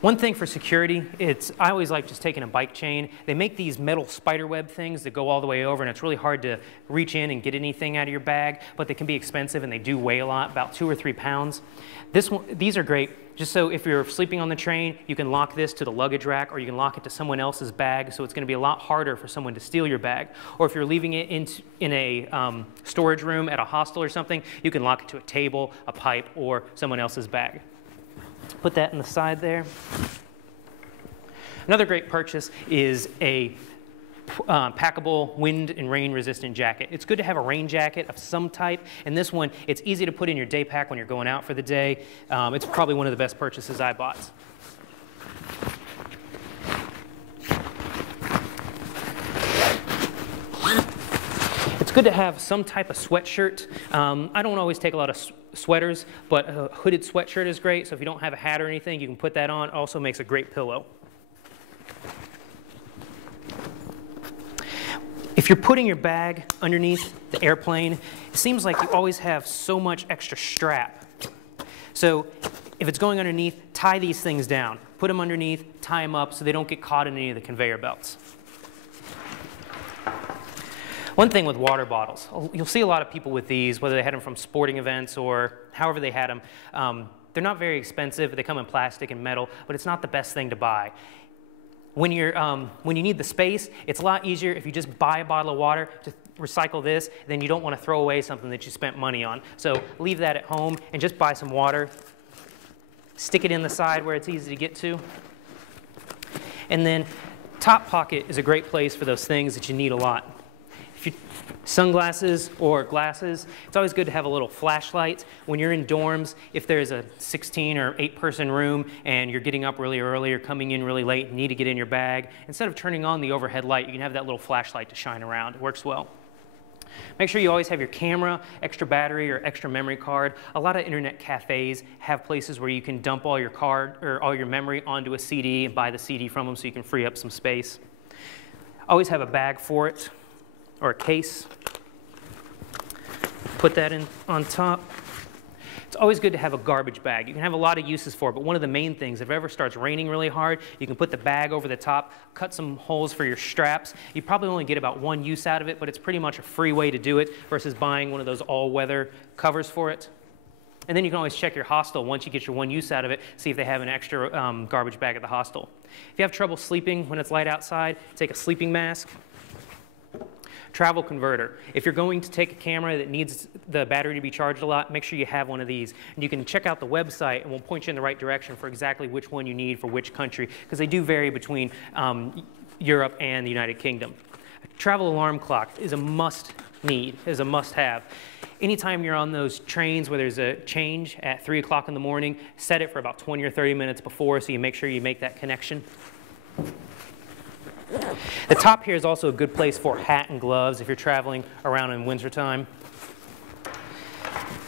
One thing for security, I always like just taking a bike chain. They make these metal spider web things that go all the way over, and it's really hard to reach in and get anything out of your bag, but they can be expensive and they do weigh a lot, about 2 or 3 pounds. These are great, just so if you're sleeping on the train, you can lock this to the luggage rack, or you can lock it to someone else's bag, so it's going to be a lot harder for someone to steal your bag. Or if you're leaving it in a storage room at a hostel or something, you can lock it to a table, a pipe, or someone else's bag. Put that in the side there. Another great purchase is a packable wind and rain resistant jacket. It's good to have a rain jacket of some type, and this one, it's easy to put in your day pack when you're going out for the day. It's probably one of the best purchases I bought. It's good to have some type of sweatshirt. I don't always take a lot of sweaters, but a hooded sweatshirt is great, so if you don't have a hat or anything, you can put that on. It also makes a great pillow. If you're putting your bag underneath the airplane, it seems like you always have so much extra strap. So if it's going underneath, tie these things down. Put them underneath, tie them up so they don't get caught in any of the conveyor belts. One thing with water bottles, you'll see a lot of people with these, whether they had them from sporting events or however they had them. They're not very expensive. They come in plastic and metal, but it's not the best thing to buy. When you need the space, it's a lot easier if you just buy a bottle of water to recycle this, then you don't want to throw away something that you spent money on. So leave that at home and just buy some water. Stick it in the side where it's easy to get to. And then top pocket is a great place for those things that you need a lot. Sunglasses or glasses, it's always good to have a little flashlight. When you're in dorms, if there's a 16 or 8-person room and you're getting up really early or coming in really late and need to get in your bag, instead of turning on the overhead light, you can have that little flashlight to shine around. It works well. Make sure you always have your camera, extra battery, or extra memory card. A lot of internet cafes have places where you can dump all your card or all your memory onto a CD and buy the CD from them so you can free up some space. Always have a bag for it, or a case. Put that in on top. It's always good to have a garbage bag. You can have a lot of uses for it, but one of the main things, if it ever starts raining really hard, you can put the bag over the top, cut some holes for your straps. You probably only get about 1 use out of it, but it's pretty much a free way to do it versus buying one of those all-weather covers for it. And then you can always check your hostel once you get your 1 use out of it, see if they have an extra garbage bag at the hostel. If you have trouble sleeping when it's light outside, take a sleeping mask. Travel converter. If you're going to take a camera that needs the battery to be charged a lot, make sure you have one of these. And you can check out the website and we'll point you in the right direction for exactly which one you need for which country, because they do vary between Europe and the United Kingdom. A travel alarm clock is a must-need, is a must-have. Anytime you're on those trains where there's a change at 3 o'clock in the morning, set it for about 20 or 30 minutes before so you make sure you make that connection. The top here is also a good place for hat and gloves if you're traveling around in wintertime.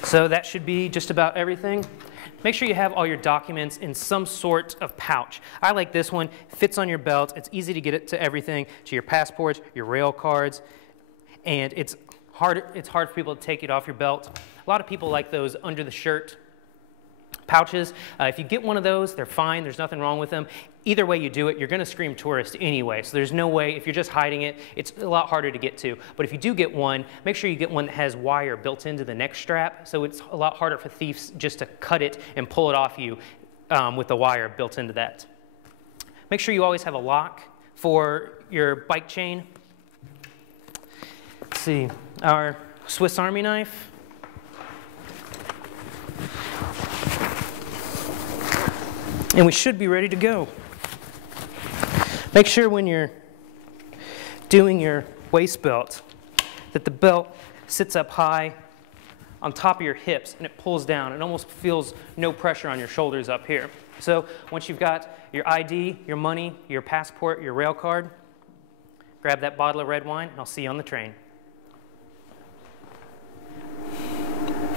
So that should be just about everything. Make sure you have all your documents in some sort of pouch. I like this one. It fits on your belt. It's easy to get it to everything, to your passports, your rail cards, and it's hard for people to take it off your belt. A lot of people like those under the shirt pouches. If you get one of those, they're fine. There's nothing wrong with them. Either way you do it, you're going to scream tourist anyway. So there's no way, if you're just hiding it, it's a lot harder to get to. But if you do get one, make sure you get one that has wire built into the neck strap. So it's a lot harder for thieves just to cut it and pull it off you with the wire built into that. Make sure you always have a lock for your bike chain. Let's see, our Swiss Army knife. And we should be ready to go. Make sure when you're doing your waist belt that the belt sits up high on top of your hips and it pulls down. It almost feels no pressure on your shoulders up here. So once you've got your ID, your money, your passport, your rail card, grab that bottle of red wine and I'll see you on the train.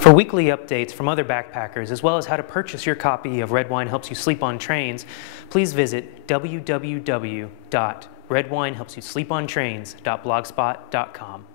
For weekly updates from other backpackers, as well as how to purchase your copy of Red Wine Helps You Sleep on Trains, please visit www.redwinehelpsyouSleepontrains.blogspot.com.